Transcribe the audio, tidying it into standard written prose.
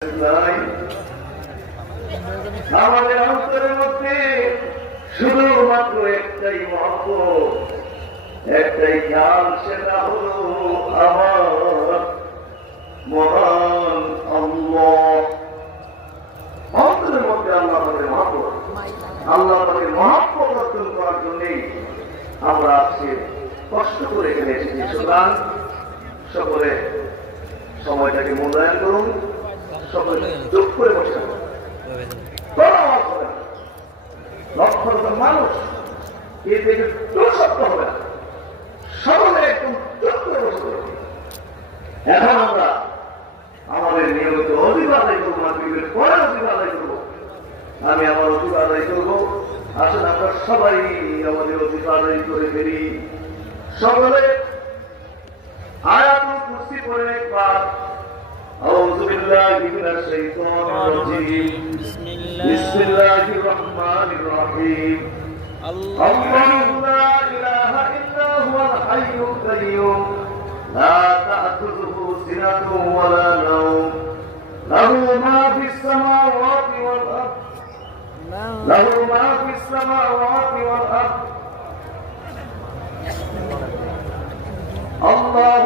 নাই আমাদের অন্তরের মধ্যে শুধুমাত্র একটাই মহব্বত, একটাই খেয়াল, সেটা হলো আমার মহান আল্লাহ। অন্তরের মধ্যে আল্লাহ তাদের মহব্বত, আল্লাহ তাদের মহব্বত অর্জন করার জন্যই আমরা আজকে কষ্ট করে এখানে এসেছি। সুতরাং সকলে সময়টাকে মূল্যায়ন করুন, সকলে যোগ করে বসে লক্ষ লক্ষ মানুষ এর থেকে শব্দ হবে না, সকলে একদম যোগ করে বসে করুন। এখন আমরা আমাদের নিয়মিত অধিকার আদায় করবো, মাগরিবের পরে অধিকার আদায় করবো। আমি আমার অধিকার আদায় করবো। আসলে আমরা সবাই আমাদের অধিকার আদায় করে ফেলি। সকলে আয়াতুল কুরসি পড়ে একবার أعوذ بالله من الشيطان الرجيم بسم الله الرحمن الرحيم الله لا إله إلا هو الحي القيوم لا تأخذه سنة ولا نوم له ما في السماوات والأرض له ما في السماوات والأرض الله